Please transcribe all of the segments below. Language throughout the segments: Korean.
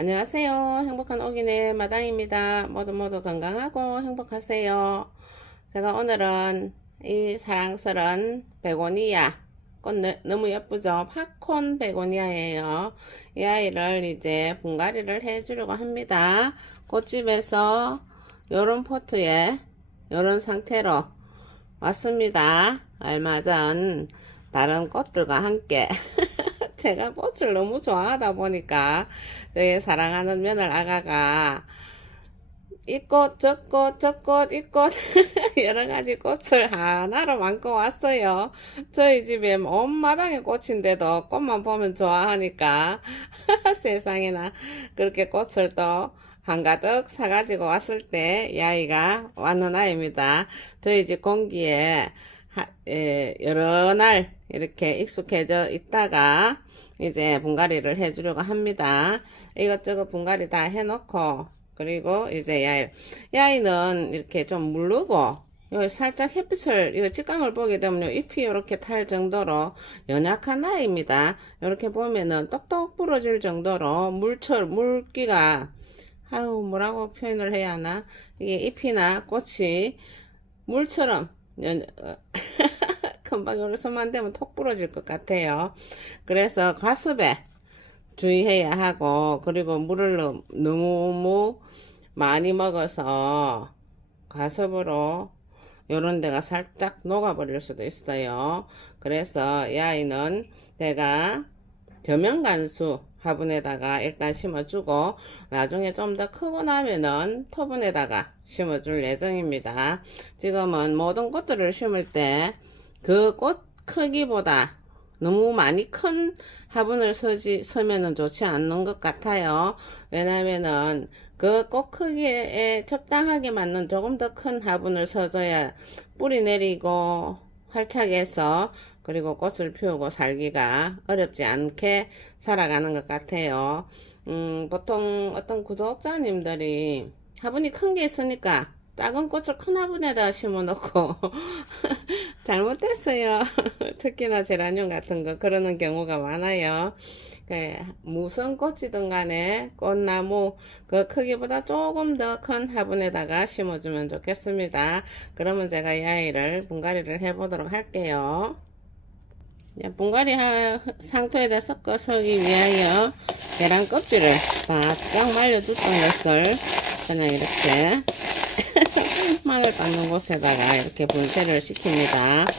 안녕하세요. 행복한 오기네 마당입니다. 모두 건강하고 행복하세요. 제가 오늘은 이 사랑스런 베고니아 꽃 너무 예쁘죠? 팝콘 베고니아예요. 이 아이를 이제 분갈이를 해주려고 합니다. 꽃집에서 요런 포트에 요런 상태로 왔습니다. 얼마 전 다른 꽃들과 함께 제가 꽃을 너무 좋아하다 보니까 저희 사랑하는 며느리 아가가 이 꽃, 저 꽃, 저 꽃, 이 꽃 여러 가지 꽃을 하나로 안고 왔어요. 저희 집에 온 마당에 꽃인데도 꽃만 보면 좋아하니까 세상에나 그렇게 꽃을 또 한가득 사가지고 왔을 때 이 아이가 왔는 아이입니다. 저희 집 공기에 여러 날 이렇게 익숙해져 있다가 이제 분갈이를 해주려고 합니다. 이것저것 분갈이 다 해놓고 그리고 이제 야이는 이렇게 좀 무르고 여기 살짝 햇빛을 이거 직광을 보게 되면 잎이 이렇게 탈 정도로 연약한 아이입니다. 이렇게 보면은 똑똑 부러질 정도로 물기가 뭐라고 표현을 해야 하나, 이게 잎이나 꽃이 물처럼 금방 요리 손만 대면 톡 부러질 것 같아요. 그래서 과습에 주의해야 하고, 그리고 물을 너무 많이 먹어서 과습으로 요런 데가 살짝 녹아버릴 수도 있어요. 그래서 이 아이는 제가 저면간수 화분에다가 일단 심어주고 나중에 좀 더 크고 나면은 토분에다가 심어줄 예정입니다. 지금은 모든 꽃들을 심을 때 그 꽃 크기보다 너무 많이 큰 화분을 서면은 좋지 않는 것 같아요. 왜냐면은 그 꽃 크기에 적당하게 맞는 조금 더 큰 화분을 서줘야 뿌리 내리고 활착 해서 그리고 꽃을 피우고 살기가 어렵지 않게 살아가는 것 같아요. 보통 어떤 구독자님들이 화분이 큰 게 있으니까 작은 꽃을 큰 화분에다 심어 놓고 잘못됐어요. 특히나 제라늄 같은 거 그러는 경우가 많아요. 무슨 꽃이든 간에 꽃나무 그 크기보다 조금 더 큰 화분에다가 심어주면 좋겠습니다. 그러면 제가 이 아이를 분갈이를 해보도록 할게요. 분갈이 상토에다 섞어서기 위하여 계란 껍질을 바짝 말려뒀던 것을 그냥 이렇게 마늘 빻는 곳에다가 이렇게 분쇄를 시킵니다.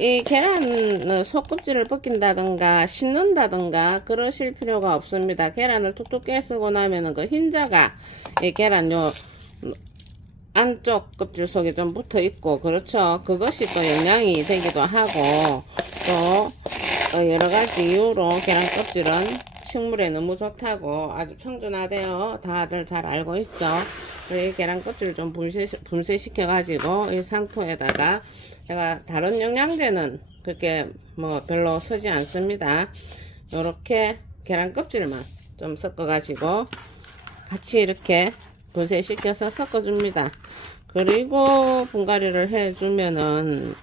이 계란 속껍질을 벗긴다든가 씻는다든가 그러실 필요가 없습니다. 계란을 툭툭 깨쓰고 나면은 그 흰자가 이 계란 안쪽 껍질 속에 좀 붙어 있고, 그렇죠. 그것이 또 영양이 되기도 하고, 또 여러 가지 이유로 계란 껍질은 식물에 너무 좋다고 아주 평준화되어 다들 잘 알고 있죠. 이 계란 껍질을 좀 분쇄시켜 가지고 이 상토에다가 제가 다른 영양제는 그렇게 뭐 별로 쓰지 않습니다. 요렇게 계란 껍질만 좀 섞어 가지고 같이 이렇게 분쇄시켜서 섞어줍니다. 그리고 분갈이를 해주면은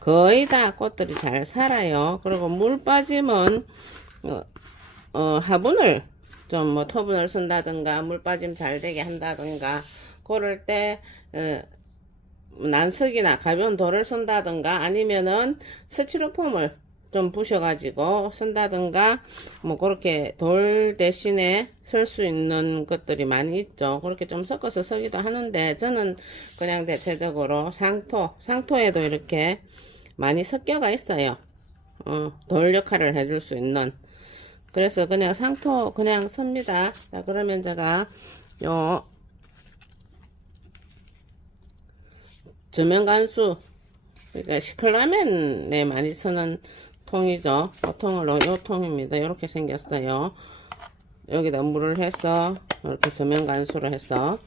거의 다 꽃들이 잘 살아요. 그리고 물 빠짐은 화분을 좀 뭐 토분을 쓴다든가 물 빠짐 잘 되게 한다든가 그럴 때 난석이나 가벼운 돌을 쓴다든가 아니면은 스티로폼을 좀 부셔가지고 쓴다든가 뭐 그렇게 돌 대신에 쓸 수 있는 것들이 많이 있죠. 그렇게 좀 섞어서 쓰기도 하는데 저는 그냥 대체적으로 상토에도 이렇게 많이 섞여가 있어요. 돌 역할을 해줄 수 있는. 그래서 그냥 상토 그냥 씁니다. 자, 그러면 제가 요 저면간수, 그러니까 시클라멘에 많이 쓰는 통이죠. 통으로 요 통입니다. 이렇게 생겼어요. 여기다 물을 해서 이렇게 저면간수로 해서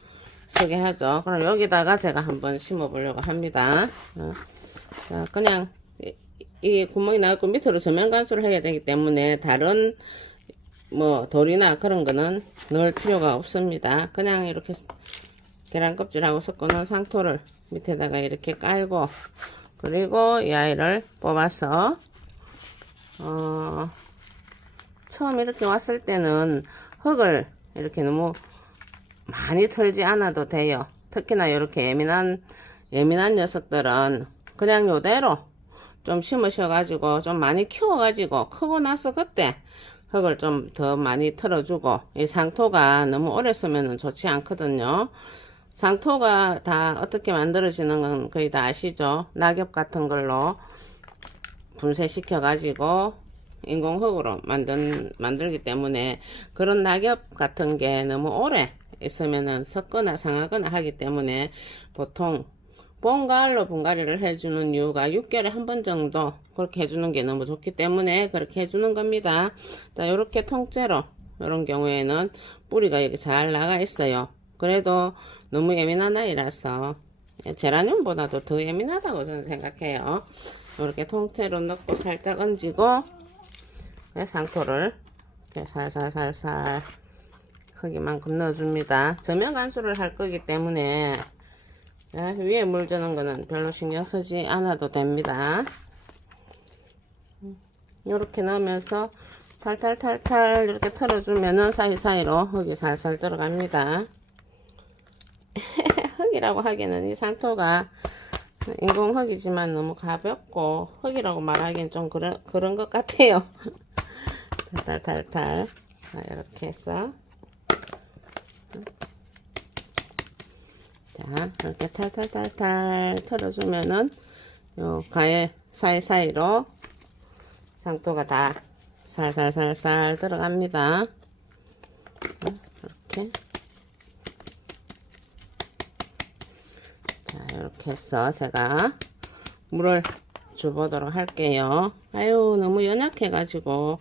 쓰게 하죠. 그럼 여기다가 제가 한번 심어 보려고 합니다. 자, 그냥 이 구멍이 나왔고 밑으로 저면간수를 해야 되기 때문에 다른 뭐 돌이나 그런 거는 넣을 필요가 없습니다. 그냥 이렇게 계란 껍질하고 섞어놓은 상토를 밑에다가 이렇게 깔고, 그리고 이 아이를 뽑아서 처음 이렇게 왔을 때는 흙을 이렇게 너무 많이 털지 않아도 돼요. 특히나 이렇게 예민한 녀석들은 그냥 요대로 좀 심으셔가지고 좀 많이 키워가지고 크고 나서 그때 흙을 좀 더 많이 털어주고, 이 상토가 너무 오래 쓰면 좋지 않거든요. 상토가 다 어떻게 만들어지는 건 거의 다 아시죠? 낙엽 같은 걸로 분쇄시켜 가지고 인공흙으로 만들기 때문에, 그런 낙엽 같은 게 너무 오래 있으면은 썩거나 상하거나 하기 때문에 보통 봄, 가을로 분갈이를 해주는 이유가 6개월에 한 번 정도 그렇게 해주는 게 너무 좋기 때문에 그렇게 해주는 겁니다. 자, 요렇게 통째로 이런 경우에는 뿌리가 여기 잘 나가 있어요. 그래도 너무 예민한 아이라서 제라늄보다도 더 예민하다고 저는 생각해요. 이렇게 통째로 넣고 살짝 얹고 상토를 이렇게 살살살살 크기만큼 넣어줍니다. 저면 간수를 할 거기 때문에 위에 물 주는 거는 별로 신경 쓰지 않아도 됩니다. 이렇게 넣으면서 탈탈탈탈 이렇게 털어주면은 사이사이로 흙이 살살 들어갑니다. 흙이라고 하기에는 이 상토가 인공흙이지만 너무 가볍고 흙이라고 말하기엔 좀 그런 것 같아요. 탈탈탈탈. 이렇게 해서 자, 이렇게 탈탈탈탈 털어주면은 요 가에 사이사이로 상토가 다 살살살살 들어갑니다. 이렇게. 자, 이렇게 해서 제가 물을 줘보도록 할게요. 아유, 너무 연약해가지고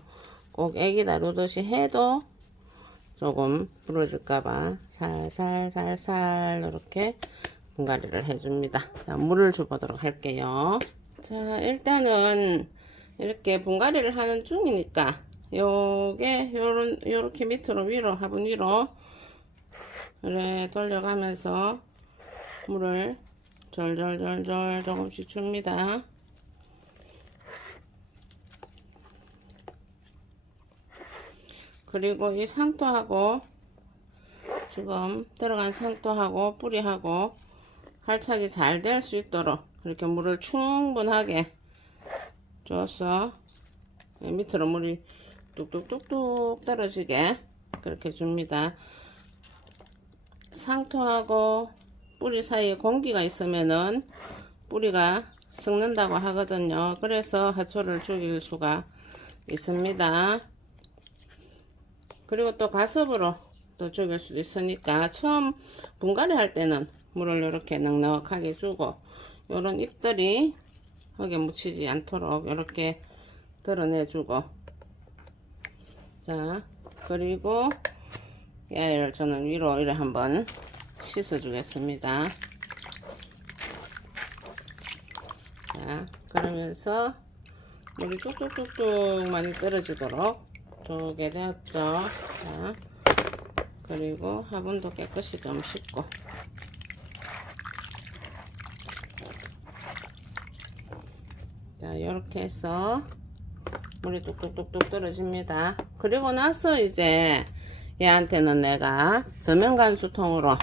꼭 애기 다루듯이 해도 조금 부러질까봐 살살살살 이렇게 분갈이를 해줍니다. 자, 물을 줘보도록 할게요. 자, 일단은 이렇게 분갈이를 하는 중이니까 요게 요렇게 밑으로 위로 화분 위로 이렇게 돌려가면서 물을 절절절절 조금씩 줍니다. 그리고 이 상토하고 지금 들어간 상토하고 뿌리하고 활착이 잘 될 수 있도록 이렇게 물을 충분하게 줘서 밑으로 물이 뚝뚝뚝뚝 떨어지게 그렇게 줍니다. 상토하고 뿌리 사이에 공기가 있으면은 뿌리가 썩는다고 하거든요. 그래서 하초를 죽일 수가 있습니다. 그리고 또 가습으로 또 죽일 수도 있으니까 처음 분갈이 할 때는 물을 이렇게 넉넉하게 주고 요런 잎들이 흙에 묻히지 않도록 이렇게 드러내 주고, 자, 그리고 이 아이를 저는 위로 이렇게 한번 씻어 주겠습니다. 자, 그러면서 물이 뚝뚝뚝뚝 많이 떨어지도록 두게 되었죠. 자, 그리고 화분도 깨끗이 좀 씻고, 자, 이렇게 해서 물이 뚝뚝뚝뚝 떨어집니다. 그리고 나서 이제 얘한테는 내가 저면간수통으로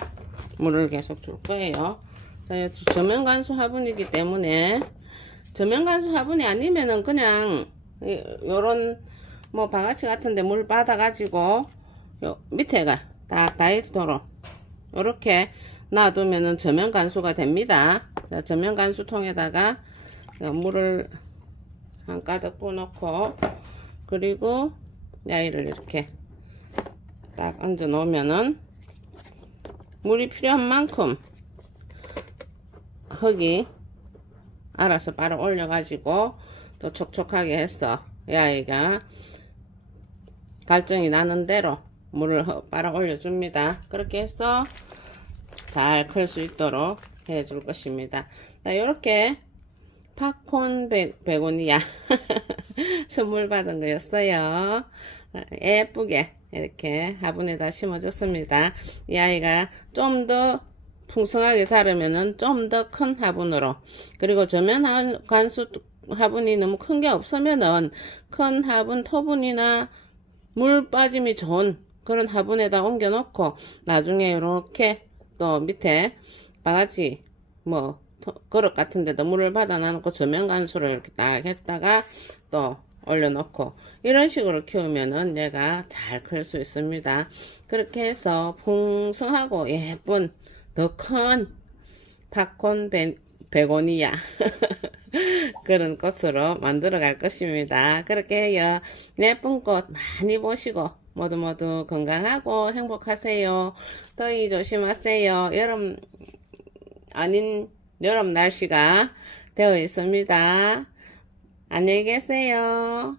물을 계속 줄 거예요. 자, 저면간수 화분이기 때문에, 저면간수 화분이 아니면은 그냥 요런 뭐 바가지 같은데 물 받아 가지고 요 밑에가 다 닿도록 이렇게 놔두면은 저면간수가 됩니다. 자, 저면간수통에다가 물을 한 가득 부어놓고, 그리고 야이를 이렇게 딱 얹어 놓으면은 물이 필요한 만큼 흙이 알아서 빨아 올려 가지고 또 촉촉하게 해서 야이가 갈증이 나는 대로 물을 빨아 올려 줍니다. 그렇게 해서 잘 클 수 있도록 해 줄 것입니다. 자, 이렇게 팝콘 베고니아 선물 받은 거였어요. 예쁘게 이렇게 화분에다 심어줬습니다. 이 아이가 좀 더 풍성하게 자르면은 좀 더 큰 화분으로, 그리고 저면 관수 화분이 너무 큰 게 없으면은 큰 화분 토분이나 물 빠짐이 좋은 그런 화분에다 옮겨 놓고 나중에 이렇게 또 밑에 바가지 뭐 그릇 같은 데도 물을 받아 놔놓고 저면 간수를 이렇게 딱 했다가 또 올려놓고 이런 식으로 키우면은 얘가 잘 클 수 있습니다. 그렇게 해서 풍성하고 예쁜 더 큰 팝콘 베고니아 그런 꽃으로 만들어 갈 것입니다. 그렇게 해요. 예쁜 꽃 많이 보시고 모두 건강하고 행복하세요. 더위 조심하세요. 여름 아닌 여름 날씨가 되어 있습니다. 안녕히 계세요.